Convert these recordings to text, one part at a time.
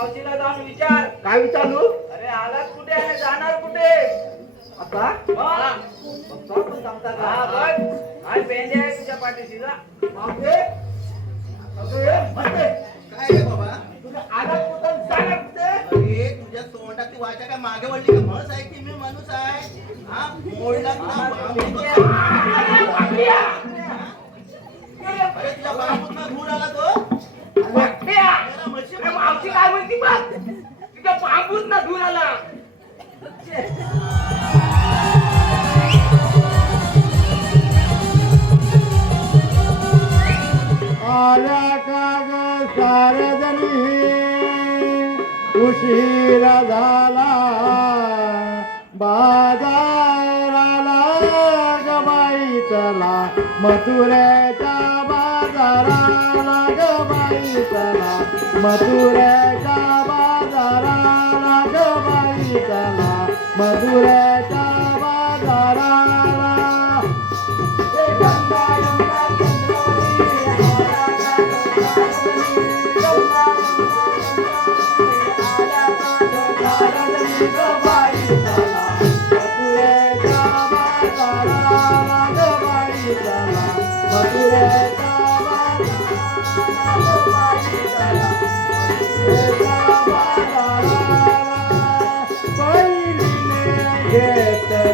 मावशीला जाऊन विचार. काय विचारलो? अरे आलात कुठे? आणि जाणार कुठे? आता? हा. बघतो आपण सांगता का? हा, बघ. आज पेंडे आहे तुझ्या पाठीशी जा मावशे, अगं, बसते. काय रे बाबा? तुला आला कुठं जाणार कुठे? अरे तुझ्या तोंडातली वाचा काय मागे वळली का? म्हस आहे की मी माणूस आहे? हा? मोडला तुला बांबू अरे तुझ्या बांबूतनं धूर आला तो. मावशी काय म्हणती बघ. तिथं बांबूत ना धुर आला. आल्या का ग सारजणी उशिरा झाला. बाजाराला ग बाई चला. मथुऱ्याच्या बाजाराला ग बाई चला मथुऱ्याच्या बाजाराला ग बाई चला मथुऱ्याच्या बाजाराला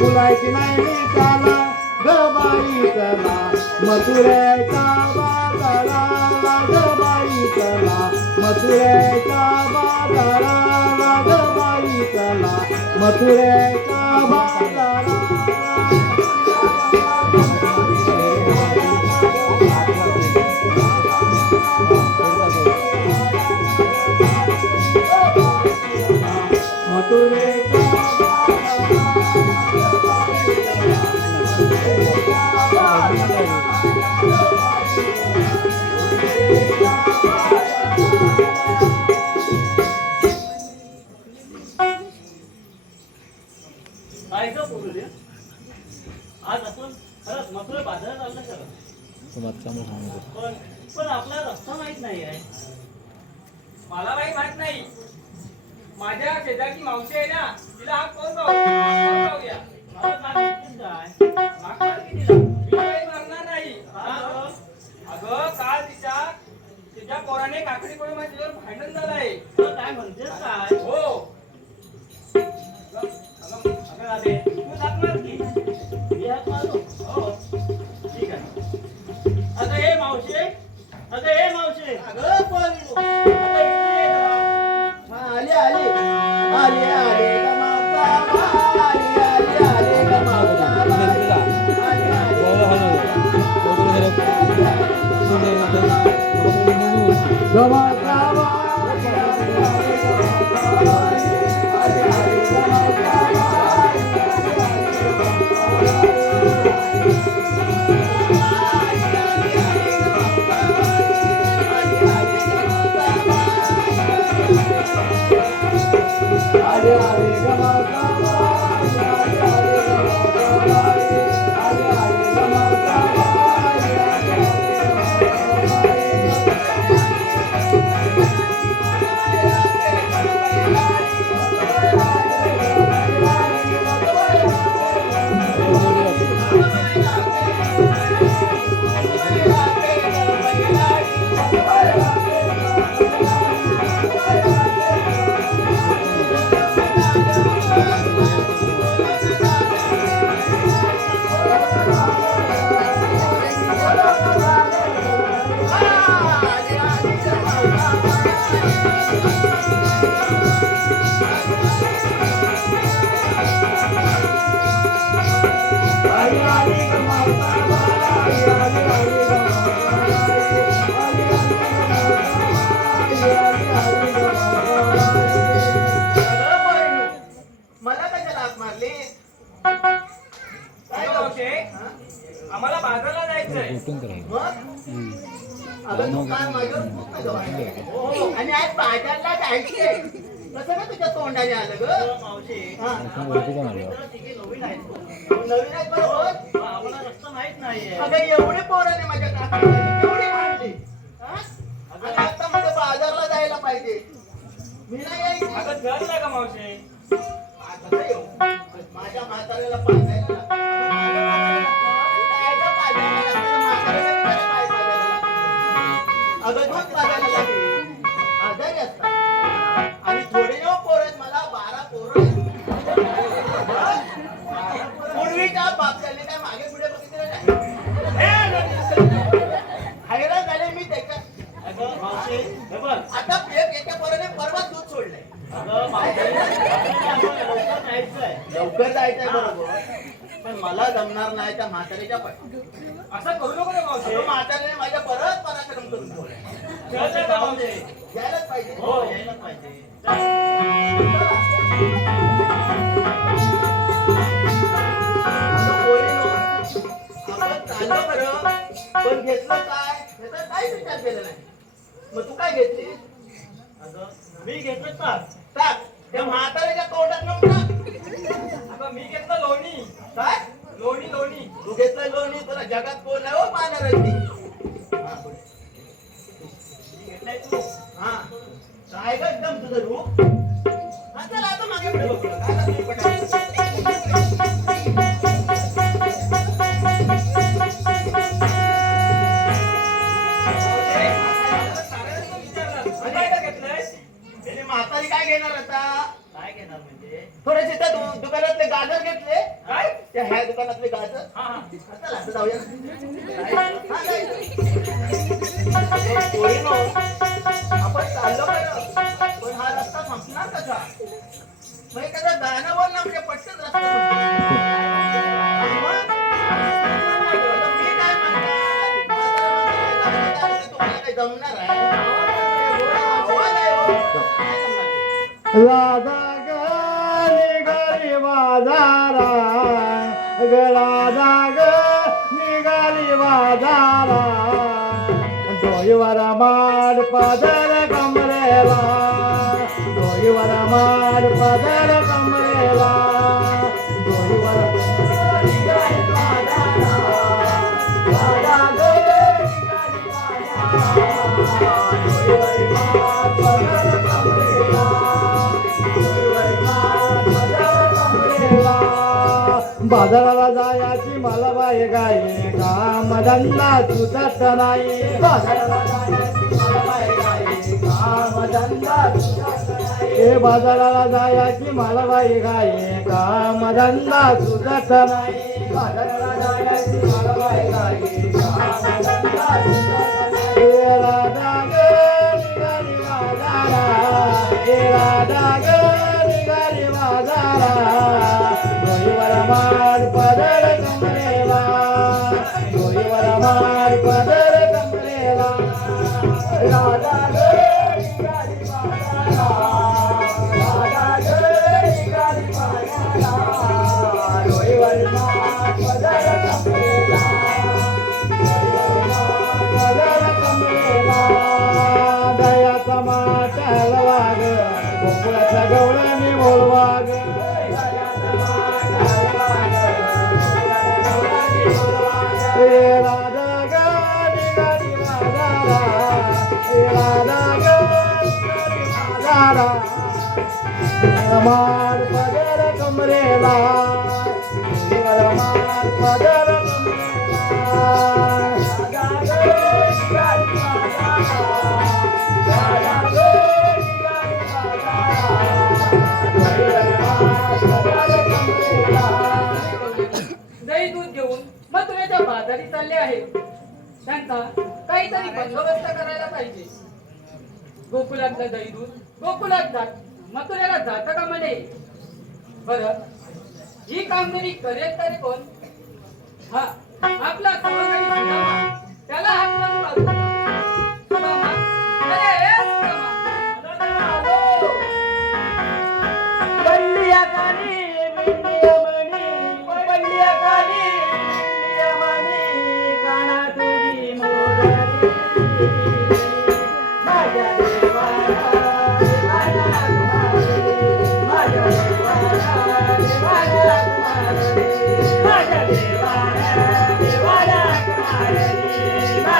बोलायची नाही त्याला गबाई चला मथुरेच्या बाजाराला गबाई चला मथुरेच्या बाजाराला गबाई चला मथुरेच्या बाजाराला आणि आज बाजारला जायचंय कसं का तुझ्या तोंडाने आलं ग? हा. नवीन आहेत. हो. नवीन आहेत बरोबर पण आम्हाला रस्ता माहीत नाहीये. अगं एवढे पोराने माझ्या हा? आणि आता म्हणजे बाजारला जायला पाहिजे. मी नाही यायची. ना येऊ? माझ्या म्हाताऱ्याला पाजायला आता एक एका पोराने परवा दूध सोडलंय. लवकर जायचंय बरोबर. पण मला जमणार नाही त्या म्हातारीच्या असं करू नको ना मावशे. म्हातारीने माझ्या परत पराक्रम करून ठेवलाय. पण घेतलं काय? ह्याचा काहीच विचार केला नाही? मग तू काय घेतली? अगं मी घेतलं ताक त्या म्हातारीच्या तोंडात नव्हता. अगं मी घेतलं लोणी. काय? लोणी लोणी. तू घेतलं लोणी? तुला जगात कोण नाही हो पाहणार ती हा, घेतलंय तू. हा. काय ग एकदम तुझं रूप? हा चल आता मागे पुढे बघू काय म्हातारी काय घेणार आता? काय घेणार म्हणजे? थोडेसे त्या दु- दुकानातले गाजर घेतले. काय? त्या ह्या दुकानातले गाजर. हा चला जाऊया. हा, पोरीनो, आपण चाललो बरं पण हा रस्ता संपणार कसा? मग ना म्हणजे पटकन रस्ता संपतो. आणि मग? आता मी काय म्हणणार? म्हातारं म्हातारं गाणं गायचं तुम्हाला काही जमणार आहे? રાધા ગરે ગરી વાધારા રાધા ગરી ગરી વાધારા ડોયવર માર પદર કમરેલા ડોયવર માર પદર કમરેલા बाजाराला जायची मला बाई गाई काम धंदा सुचत नाही. बाजाराला जायची मला काम धंदा सुचत नाही. ए बाजाराला जायची मला बाई गाई काम धंदा सुचत नाही. बाजाराला मला काम धंदा सुचत नाही. वाढी चालले आहे. त्यांचा काहीतरी बंदोबस्त करायला पाहिजे. गोकुलातलं दही दूध गोकुलात जात मथुरेला जात का म्हणे बर ही कामगिरी करेल तरी कोण? हा आपला त्याला हात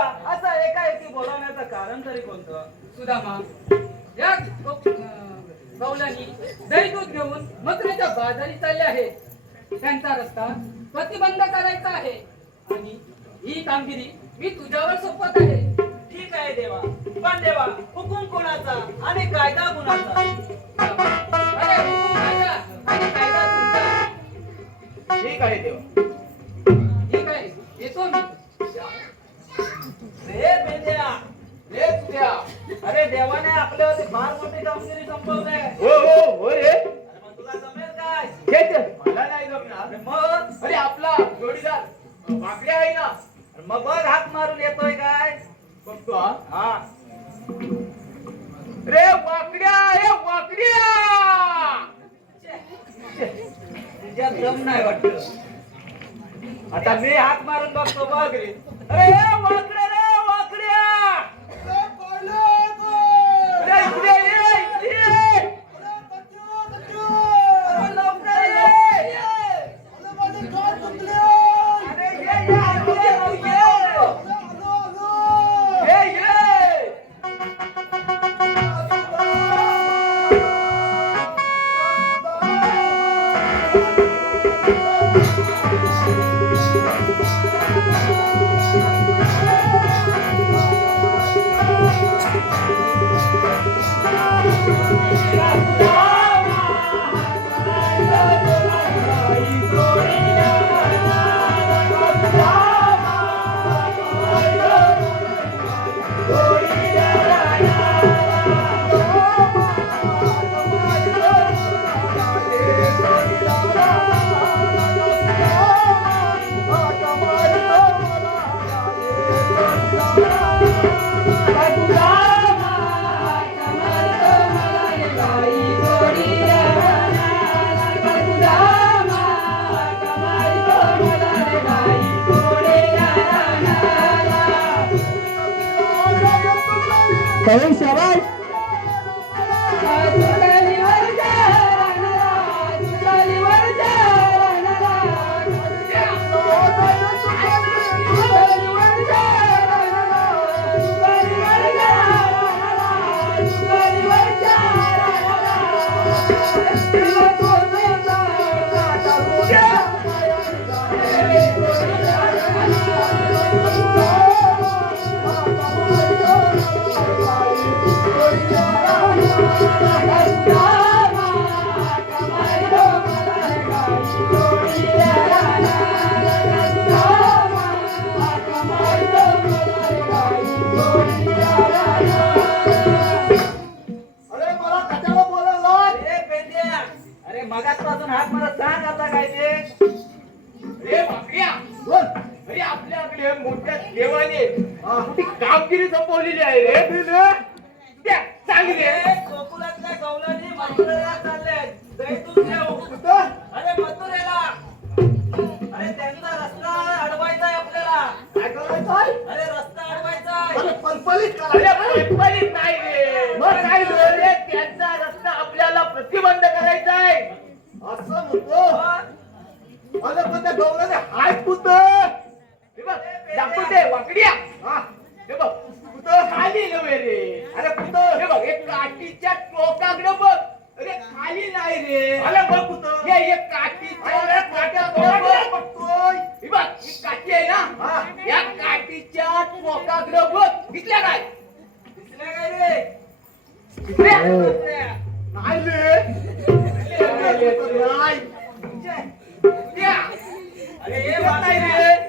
देवा असं एकाएकी बोलवण्याचं कारण तरी कोणतं? सुदामा या गौलानी दही दूध घेऊन मथुरेच्या बाजारी चालले आहे. त्यांचा रस्ता प्रतिबंध करायचा आहे. आणि ही कामगिरी मी तुझ्यावर सोपवत आहे. ठीक आहे देवा. पण देवा हुकूम कोणाचा आणि कायदा गुन्हा সবাই সবাই दाखवते वाकड्या हे बघ कुठं? खाली नव्हे रे अरे कुठं? हे बघ एक काठीच्या टोकाकडे बघ. अरे खाली नाही रे. अरे बघ कुठं? हे एक काठीच्या टोकाकडे बघतोय हे काठी आहे ना? या काठीच्या टोकाकडे बघ. दिसल्या काय? दिसल्या काय नाही रे. नाही अरे हे बघ नाही रे.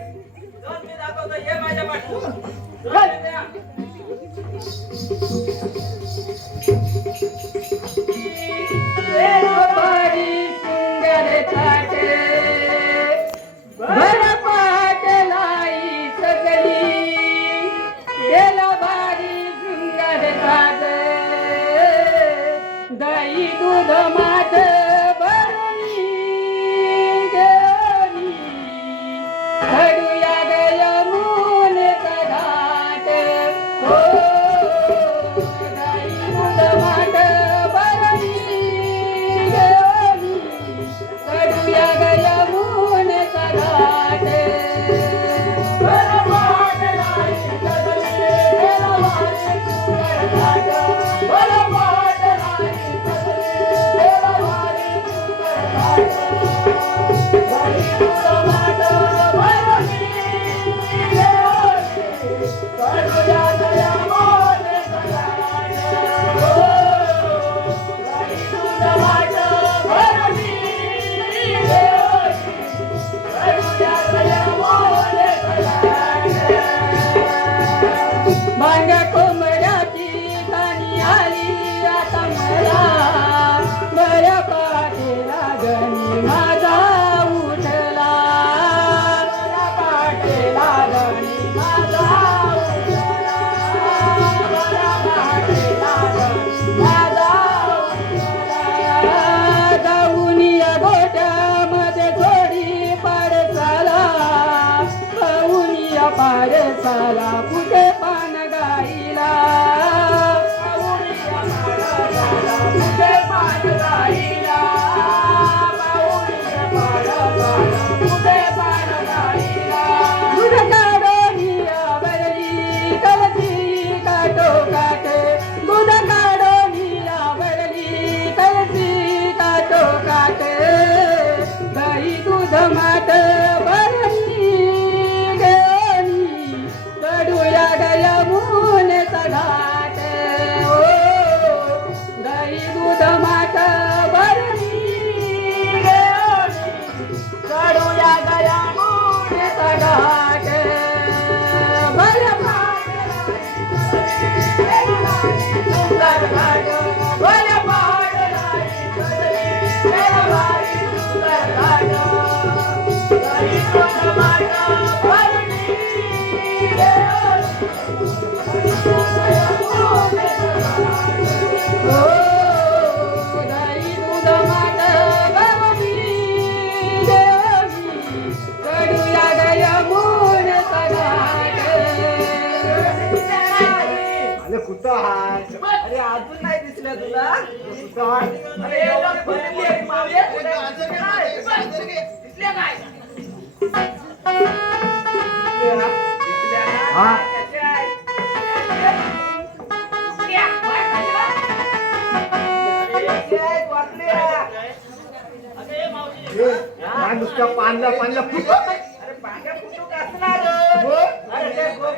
माझ्या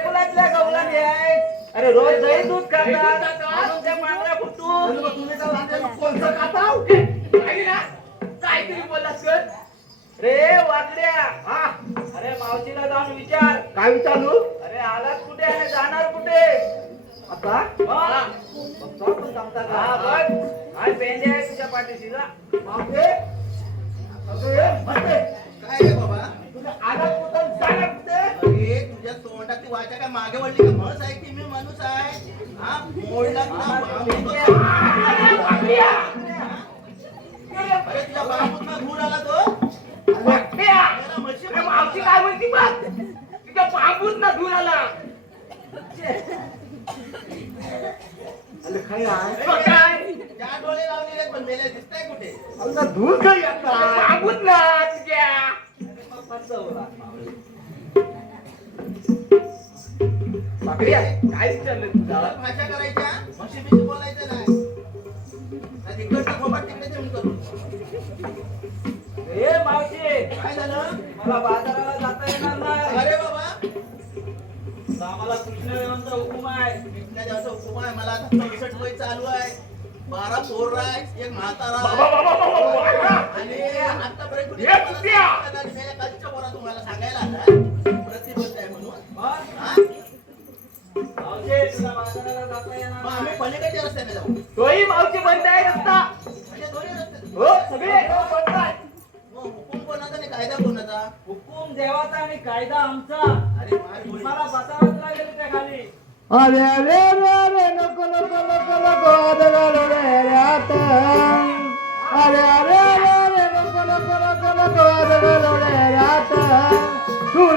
गवळणी आहेत अरे रोज दही दूध खातात. त्या फुटून तुम्ही? कोणतं खाताव? ना काहीतरी बोललास कर. रे वाटल्या हा. अरे मावशीला जाऊन विचार. काय विचारलो? अरे आलात कुठे? आणि जाणार कुठे? आता? काय पेंडे आहे तुझ्या पाठीशी जा. काय बाबा? तुझं आलं कुठं जाणार कुठे? अरे तुझ्या तोंडातली वाचा काय मागे वळली का? म्हस आहे की मी माणूस आहे? हा? मोडला. अरे तुझ्या बाबूत धूर आला तो? मावशी काय म्हणती बघ तुझ्या बांबूत ना धुवून आला. अरे काय आहे बघ काय? त्या डोळे लावलेले पण मेले दिसताय कुठे? धूर काय येतात बांबूत ना तुझ्या. फसवला बापरे काय विचारलं तुझा जरा भाषा करायच्या म्हशी बिशी बोलायचं नाही. नाही तिकडचं खोबाट तिकडे देऊन करू. ए मावशी. काय झालं? मला बाजाराला जाता येणार नाही. अरे बाबा. आम्हाला कृष्ण देवांचा हुकुम आहे. इथल्या देवाचा हुकुम आहे. मला आता वय चालू आहे. बारा पोर आहे एक म्हातारा. आणि आतापर्यंत तुम्हाला सांगायला आला प्रतिबंध आहे म्हणून हा? मावशे, तुला बाजाराला जाता येणार आम्ही पलीकडच्या रस्त्याने जाऊ तोही मावशी बंद आहे रस्ता म्हणजे दोन्ही रस्ते हो सगळे बंद आहे. मग हुकूम कोणाचा आणि कायदा कोणाचा हुकूम देवाचा आणि कायदा आमचा अरे मार गोळी. मला बसावंच लागेल त्या खाली अरे अरे अरे अरे नको नको नको नको अरे अरे अरे अरे नगालात अरे अरे अरे अरे नको नको नको नको आदगालो रे रात. अरे अरे अरे अरे नको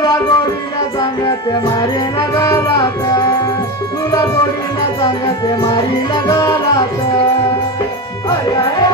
तुला गोडीला सांगते मारी नगालात. तुला गोडीला सांगते मारी नगालात. अरे अरे.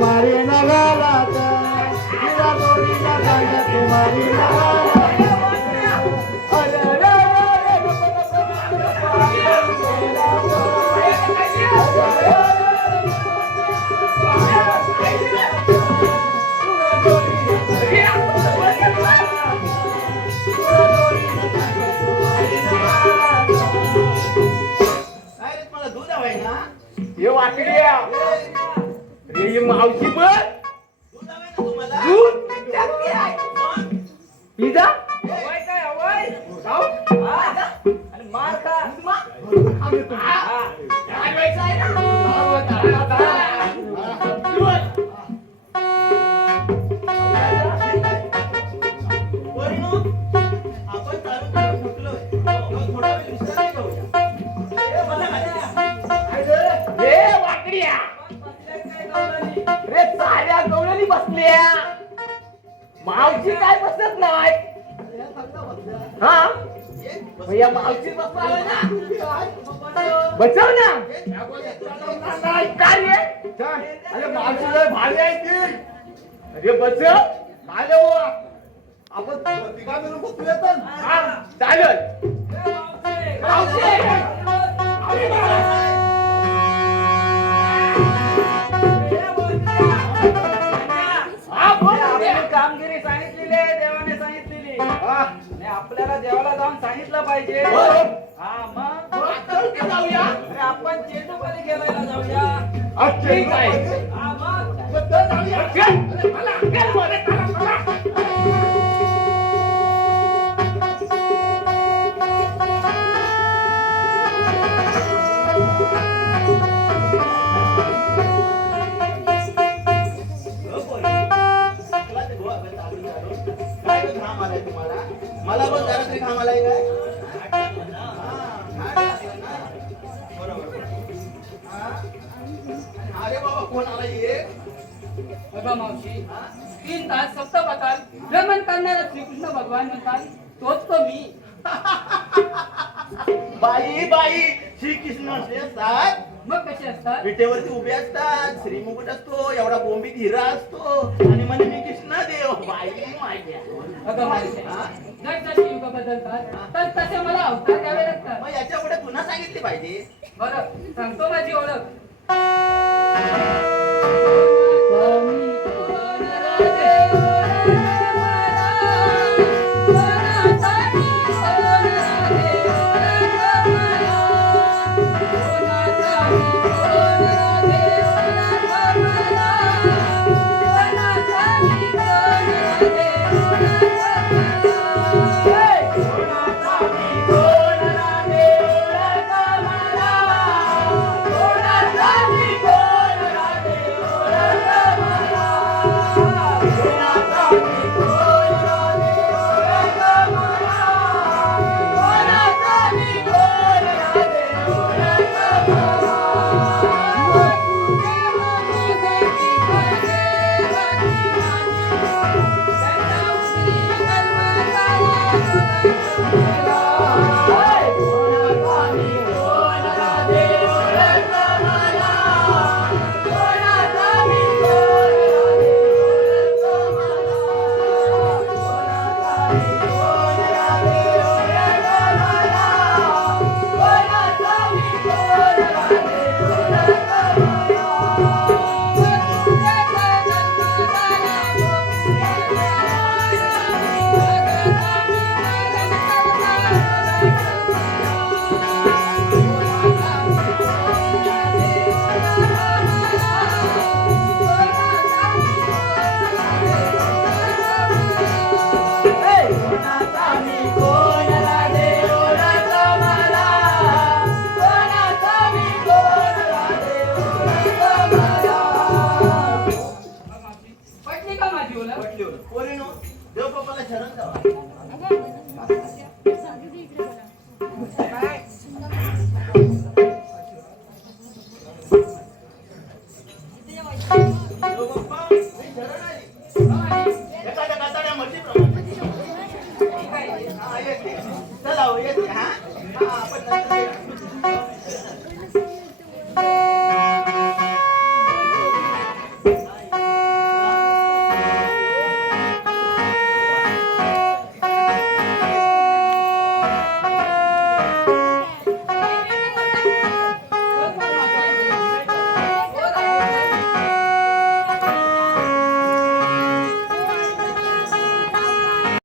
मारी नगालात मारी नगालात मावशी बघ मावशी काय बसत नाही? हा? ये, बस. मग या मावशी बसला ना? बचाव ना. नाही काय अरे मावशी भारी आहे ती. अरे बचाव माझ्या बुवा आपण तिघा मिळून हा चालेल. मावशे. आपल्याला देवाला जाऊन सांगितलं पाहिजे. हो. हा. मग? मग जाऊया. अरे आपण चेंडूखाली खेळायला जाऊया. अच्छा, ठीक आहे हा मग? बद्दल जाऊया. मावशी तीन तास सप्तपथात भ्रमण करणारा श्रीकृष्ण भगवान म्हणतात तोच तो मी. बाई बाई श्रीकृष्ण असले असतात. मग कसे असतात? विटेवरती उभे असतात श्रीमुकुट असतो एवढा बोंबीत हिरा असतो आणि म्हणे मी कृष्ण देव बाई माझ्या. बघा मावशी हा? जर जसे युग बदलतात तसे मला अवतार द्यावे लागतात. मग याच्यापुढे पुन्हा सांगितले पाहिजे. बरं सांगतो माझी ओळख.